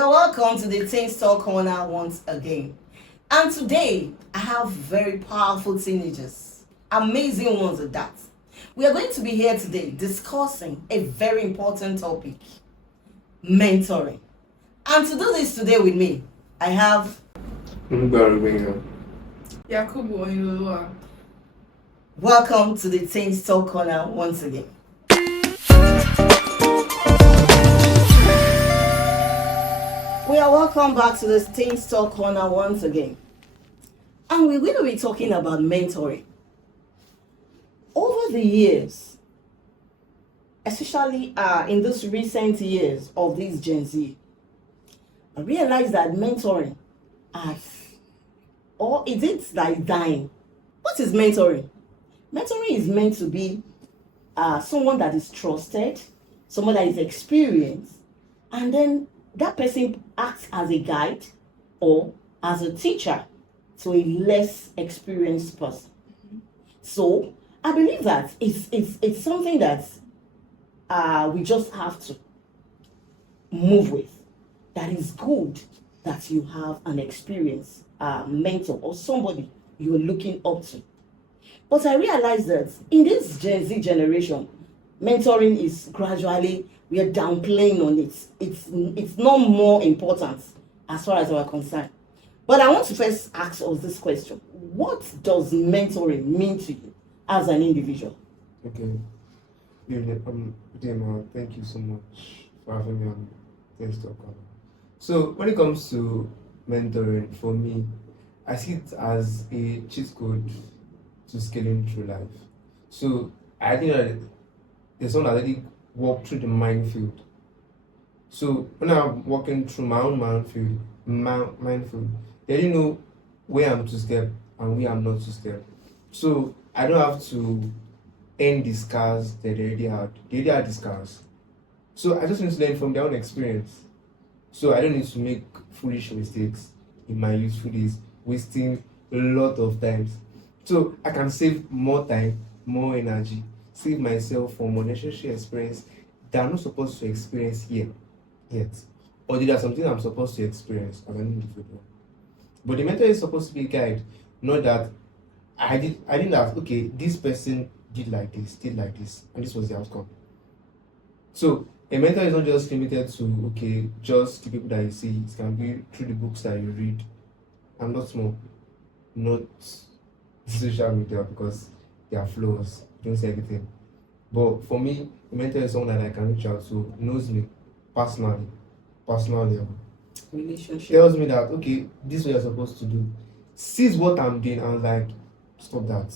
Well, welcome to the Teen Talk Corner once again. And today, I have very powerful teenagers, amazing ones at that. We are going to be here today discussing a very important topic, mentoring. And to do this today with me, I have Yakubu Oyinloluwa. welcome to the Teen Talk Corner once again. We are welcome back to the Teen Talk Corner once again. And we're going to be talking about mentoring. Over the years, especially in these recent years of this Gen Z, I realized that mentoring or is it like dying? What is mentoring? Mentoring is meant to be someone that is trusted, someone that is experienced, and then that person acts as a guide or as a teacher to a less experienced person. So I believe that it's something that we just have to move with. That is good that you have an experienced mentor or somebody you are looking up to. But I realize that in this Gen Z generation, mentoring is gradually, we are downplaying on it. It's not more important as far as we're concerned. But I want to first ask us this question. What does mentoring mean to you as an individual? Okay. Dema, thank you so much for having me on Thanks Talk. So when it comes to mentoring, for me, I see it as a cheat code to scaling through life. So I think that there's someone that already walked through the minefield. So when I'm walking through my own minefield, they already know where I'm to step and where I'm not to step. So I don't have to end the scars that they already had. They already had the scars. So I just need to learn from their own experience. So I don't need to make foolish mistakes in my youthful days, wasting a lot of times. So I can save more time, more energy, save myself from unnecessary experience that I'm not supposed to experience yet. Or there are something I'm supposed to experience as an individual. But the mentor is supposed to be a guide, not that I didn't ask, okay, this person did like this, and this was the outcome. So a mentor is not just limited to, okay, just the people that you see. It can be through the books that you read, and lots more. Not social media, because there are flaws. Don't say everything. But for me, a mentor is someone that I can reach out to, knows me personal level. Relationship. Tells me that, okay, this is what you're supposed to do. Sees what I'm doing and like, stop that.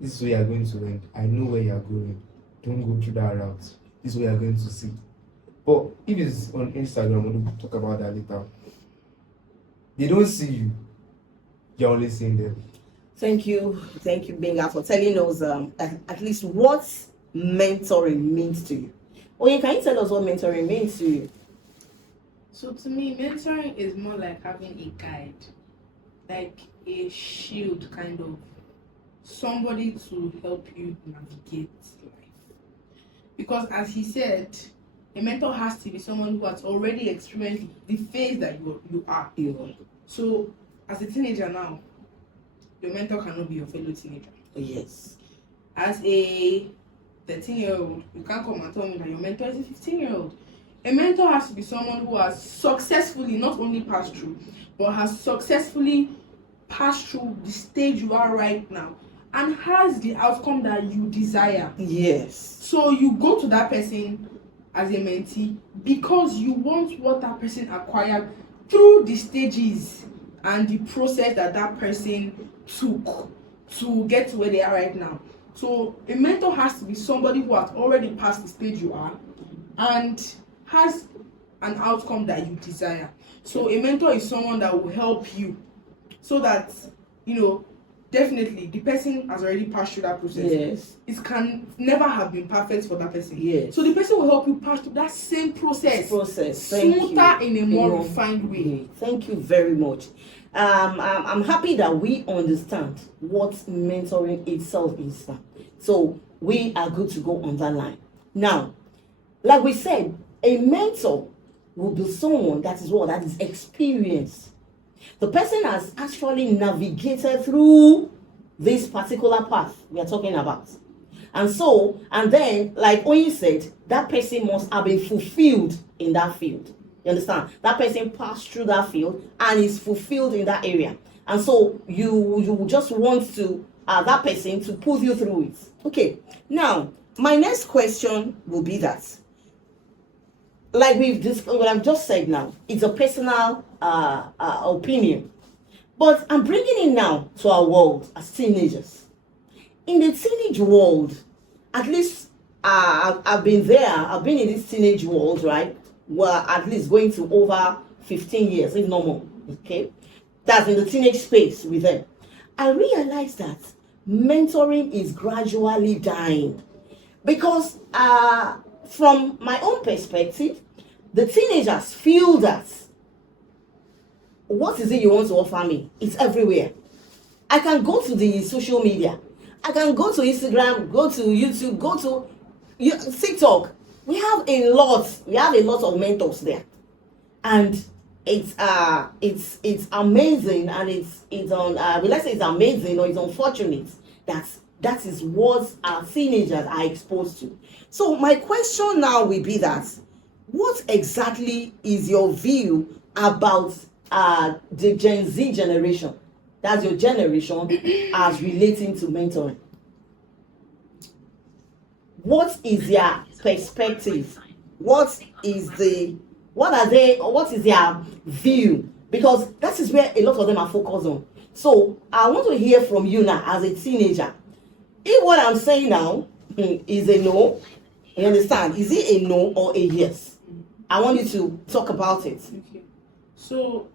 This is where you're going to end. I know where you're going. Don't go through that route. This is where you're going to see. But if it's on Instagram, we'll talk about that later. They don't see you. You're only seeing them. Thank you, Benga, for telling us at least what mentoring means to you. Oye, can you tell us what mentoring means to you? So to me, mentoring is more like having a guide, like a shield kind of, somebody to help you navigate life. Because as he said, a mentor has to be someone who has already experienced the phase that you are. So as a teenager now, your mentor cannot be your fellow teenager. Yes. As a 13-year-old, you can't come and tell me that your mentor is a 15-year-old. A mentor has to be someone who has successfully not only passed through, but has successfully passed through the stage you are right now and has the outcome that you desire. Yes. So you go to that person as a mentee because you want what that person acquired through the stages and the process that person took to get to where they are right now. So a mentor has to be somebody who has already passed the stage you are and has an outcome that you desire. So a mentor is someone that will help you so that, definitely the person has already passed through that process. Yes. It can never have been perfect for that person. Yes. So the person will help you pass through that same process. Smoother in a more refined way. Thank you very much. I'm happy that we understand what mentoring itself is. So we are good to go on that line. Now, like we said, a mentor will be someone that is what? That is experienced. The person has actually navigated through this particular path we are talking about. And so, and then, like Oyin said, that person must have been fulfilled in that field. You understand? That person passed through that field and is fulfilled in that area. And so you just want to that person to pull you through it. Okay. Now, my next question will be that, like what I've just said now, it's a personal opinion. But I'm bringing it now to our world as teenagers. In the teenage world, at least I've been there, I've been in this teenage world, right? Well, at least going to over 15 years, if not more, okay? That's in the teenage space with them. I realized that mentoring is gradually dying. Because from my own perspective, the teenagers feel that, what is it you want to offer me? It's everywhere. I can go to the social media. I can go to Instagram, go to YouTube, go to TikTok. We have a lot of mentors there. And it's amazing, and it's on let's say it's amazing, or it's unfortunate that is what our teenagers are exposed to. So my question now will be that, what exactly is your view about the Gen Z generation? That's your generation as relating to mentoring. What is their perspective? What is their view? Because that is where a lot of them are focused on. So I want to hear from you now as a teenager. If what I'm saying now is a no, you understand? Is it a no or a yes? I want you to talk about it. Okay. So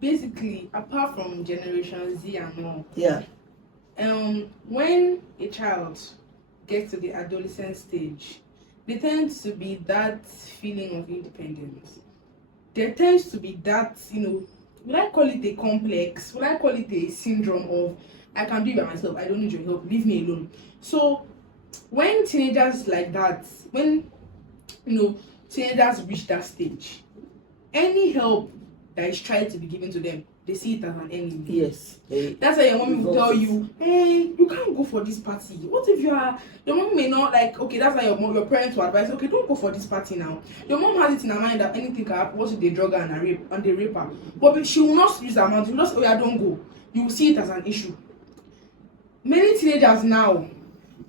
basically, apart from Generation Z and all, yeah, when a child gets to the adolescent stage, there tends to be that feeling of independence. There tends to be that, would I call it a complex? Would I call it a syndrome of, I can do it by myself, I don't need your help, leave me alone. So when teenagers like that, when teenagers reach that stage, any help that is trying to be given to them, they see it as an enemy. Yes. That's why your mommy will tell you, hey, you can't go for this party. What if your mom may not like, okay, that's why your parents will advise, okay, don't go for this party now. Your mom has it in her mind that anything can happen. What if they drug her and they rape her? But she will not use that amount. She will just, oh yeah, don't go. You will see it as an issue. Many teenagers now,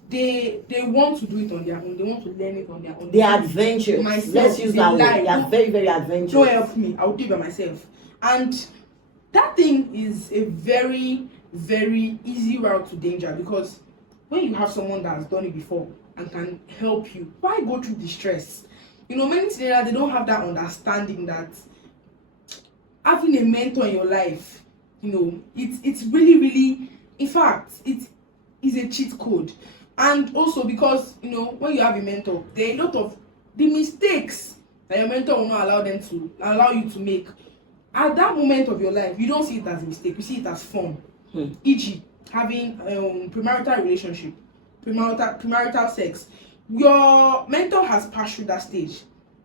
they want to do it on their own. They want to learn it on their own. They are adventurous. Let's use that word. They are very, very adventurous. Don't help me. I'll do it by myself. And that thing is a very, very easy route to danger, because when you have someone that has done it before and can help you, why go through the stress? Many teenagers, they don't have that understanding that having a mentor in your life, it's really, really, in fact, it is a cheat code. And also because, when you have a mentor, there are a lot of the mistakes that your mentor will not allow you to make. At that moment of your life, you don't see it as a mistake, you see it as fun. E.g., having premarital relationship, premarital sex. Your mentor has passed through that stage.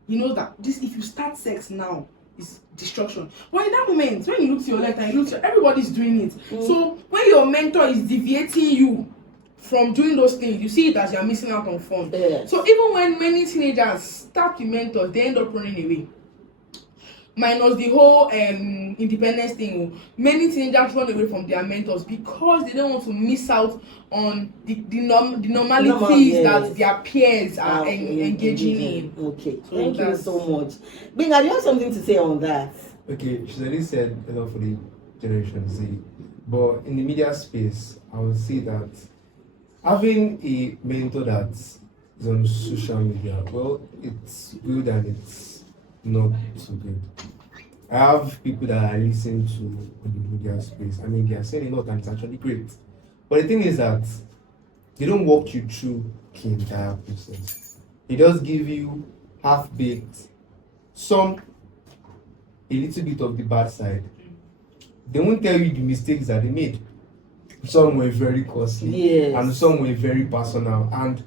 You know that if you start sex now, it's destruction. But in that moment, when you look to your left and you look to everybody's doing it. So when your mentor is deviating you from doing those things, you see it as you're missing out on fun. Yes. So even when many teenagers start the mentors, they end up running away. Minus the whole independence thing. Many teenagers run away from their mentors because they don't want to miss out on the normalities that their peers are engaging in. Okay, so thank you so much. Binga, do you have something to say on that? Okay, she's already said a lot for the Generation Z, but in the media space, I would say that having a mentor that is on social media, well, it's good and it's not so good. I have people that I listen to in the media space. I mean, they are saying a lot and it's actually great. But the thing is that they don't walk you through the entire process. They just give you half-baked, a little bit of the bad side. They won't tell you the mistakes that they made. Some were very costly, yes, and some were very personal. And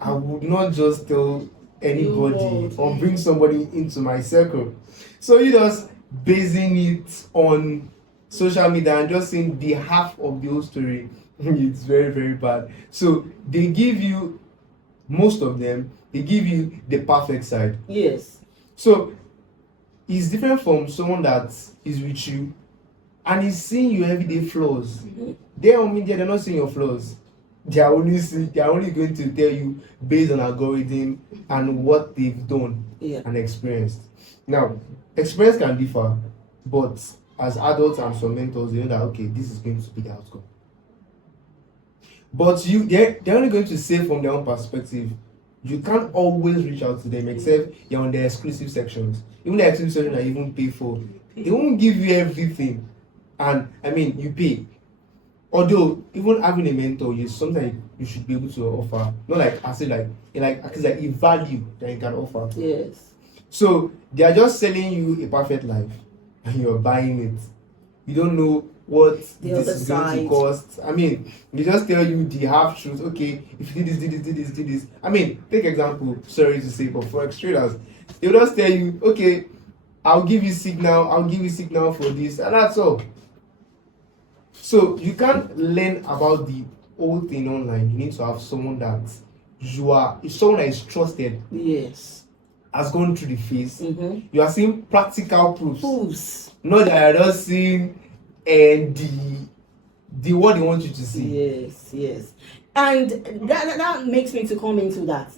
I would not just tell anybody Involved. or bring somebody into my circle. So you just basing it on social media and just seeing the half of the whole story, it's very, very bad. So they give you, most of them, they give you the perfect side. Yes. So it's different from someone that is with you and is seeing your everyday flaws. They're on media, they're not seeing your flaws. They are only going to tell you based on algorithm and what they've done and experienced. Now, experience can differ, but as adults and some mentors, they know that okay, this is going to be the outcome. But they're only going to say from their own perspective. You can't always reach out to them except you're on the exclusive sections. Even the exclusive section that you even pay for, they won't give you everything. And I mean, you pay. Although even having a mentor is something you should be able to offer. Not like I say it's like a value that you can offer. Yes. So they are just selling you a perfect life and you're buying it. You don't know what this is going to cost. I mean, they just tell you the half truth. Okay, if you do this. I mean, take example, sorry to say, but forex traders, they'll just tell you, okay, I'll give you signal for this, and that's all. So you can't learn about the whole thing online. You need to have someone that someone that is trusted. Yes. Has gone through the phase. You are seeing practical proofs. Not that you're just seeing the what they want you to see. Yes. And that makes me to come into that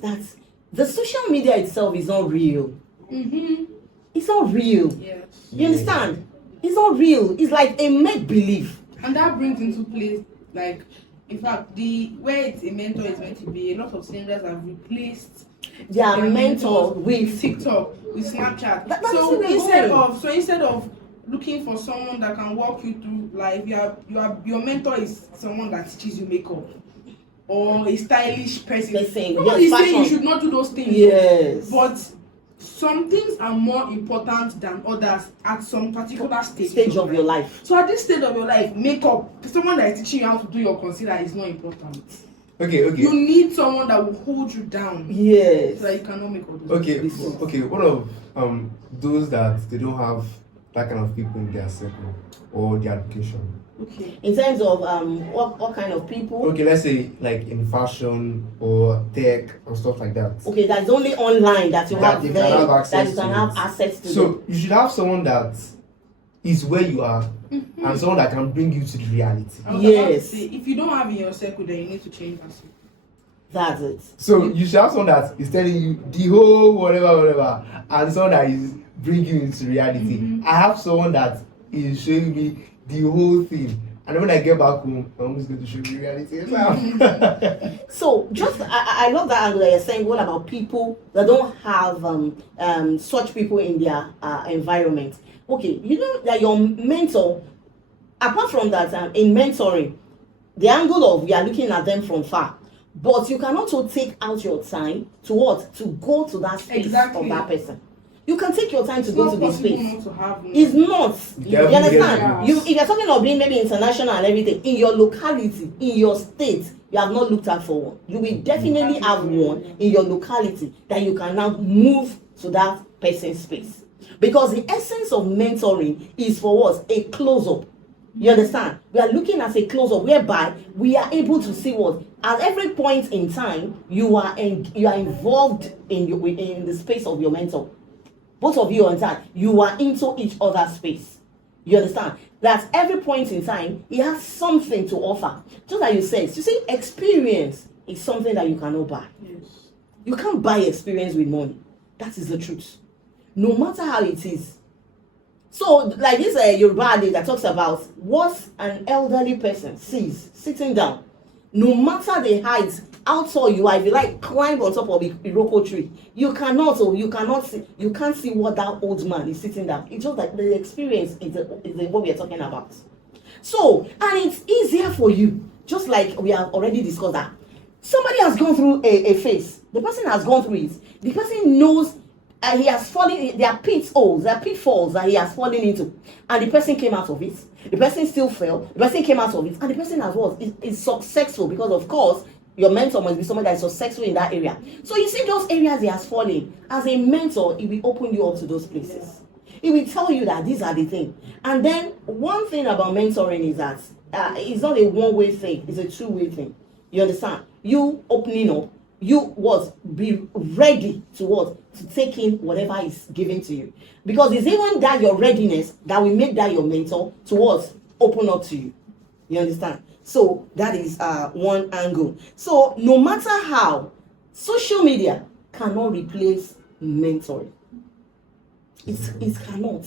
the social media itself is not real. It's not real. Yes. You understand? It's not real. It's like a make-believe. And that brings into place, like, in fact, where it's a mentor is meant to be, a lot of singers have replaced their mentor with TikTok, with Snapchat. That's So what instead of looking for someone that can walk you through life, your mentor is someone that teaches you makeup or a stylish person. Nobody saying you should not do those things. Yes. But some things are more important than others at some particular stage of your life. So at this stage of your life, makeup, someone that is teaching you how to do your concealer is not important. Okay. You need someone that will hold you down. Yes. So that you cannot make all those. Okay. One of those that they don't have that kind of people in their circle or their education. Okay. In terms of what kind of people? Okay, let's say like in fashion or tech and stuff like that. Okay, that's only online that you have you there, can have access that you can to have it. access to. So you should have someone that is where you are and someone that can bring you to the reality. I was about to Yes. say, if you don't have in your circle, then you need to change that circle. That's it. So you should have someone that is telling you the whole whatever, and someone that is bringing you into reality. I have someone that is showing me the whole thing. And when I get back home, I'm just going to show you reality. So just I love that angle that you're saying. What about people that don't have such people in their environment? Okay, you know that your mentor, apart from that, in mentoring, the angle of we are looking at them from far, but you can also take out your time to what? To go to that space of that person. You can take your time to go to the space. It's not. You understand? If you're talking of being maybe international and everything, in your locality, in your state, you have not looked out for one. You will definitely have one in your locality that you can now move to that person's space. Because the essence of mentoring is for us a close-up. You understand? We are looking at a close-up whereby we are able to see what at every point in time you are involved in the space of your mentor. Both of you understand, you are into each other's space. You understand? That every point in time, he has something to offer. Just like you said, you see, experience is something that you cannot buy. Yes. You can't buy experience with money. That is the truth. No matter how it is. So, like this Yoruba adage that talks about what an elderly person sees sitting down, no matter the height, how tall you are, if you like climb on top of a iroko tree, you can't see what that old man is sitting down. It's just like the experience is what we are talking about. So, and it's easier for you, just like we have already discussed that. Somebody has gone through a phase. The person has gone through it. The person knows he has fallen. There are pitfalls that he has fallen into, and the person came out of it. The person still fell. The person came out of it, and the person as well is successful because, of course, Your mentor must be someone that is successful in that area. So you see those areas he has fallen. As a mentor, it will open you up to those places. It will tell you that these are the things. And then one thing about mentoring is that it's not a one-way thing. It's a two-way thing. You understand? You opening up, you what be ready to what to take in whatever is given to you, because it's even that your readiness that will make that your mentor to what open up to you. You understand? So that is one angle. So no matter how, social media cannot replace mentoring. It cannot.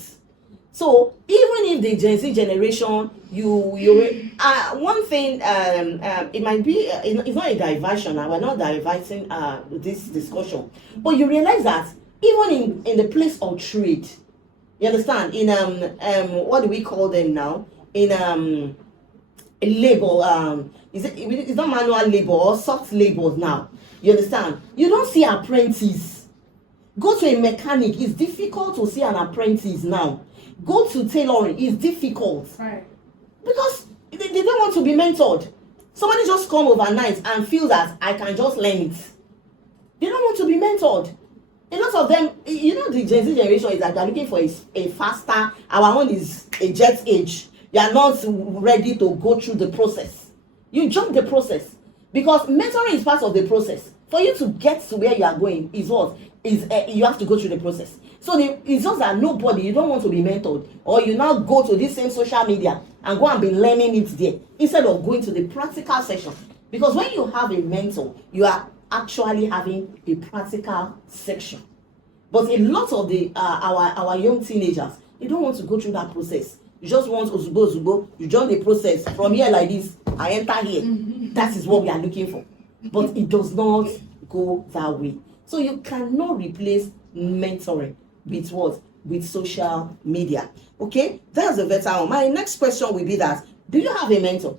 So even if the Gen Z generation, one thing, it might be, it's not a diversion. We're not diverting this discussion, but you realize that even in the place of trade, you understand, in what do we call them now? In labor, it's not manual labor or soft labor now. You understand? You don't see apprentice. Go to a mechanic, it's difficult to see an apprentice now. Go to tailoring, it's difficult. Right. Because they don't want to be mentored. Somebody just come overnight and feel that I can just learn it. They don't want to be mentored. A lot of them, you know, the Gen Z generation is that they're looking for a faster, our own is a jet age. You are not ready to go through the process. You jump the process. Because mentoring is part of the process. For you to get to where you are going is what? You have to go through the process. So it's just that nobody, you don't want to be mentored, or you now go to this same social media and go and be learning it there instead of going to the practical session. Because when you have a mentor, you are actually having a practical section. But a lot of the our young teenagers, they don't want to go through that process. You just want ozubo, you join the process from here like this, I enter here. That is what we are looking for. But it does not go that way. So you cannot replace mentoring with what? With social media. Okay, that's the better one. My next question will be that, do you have a mentor?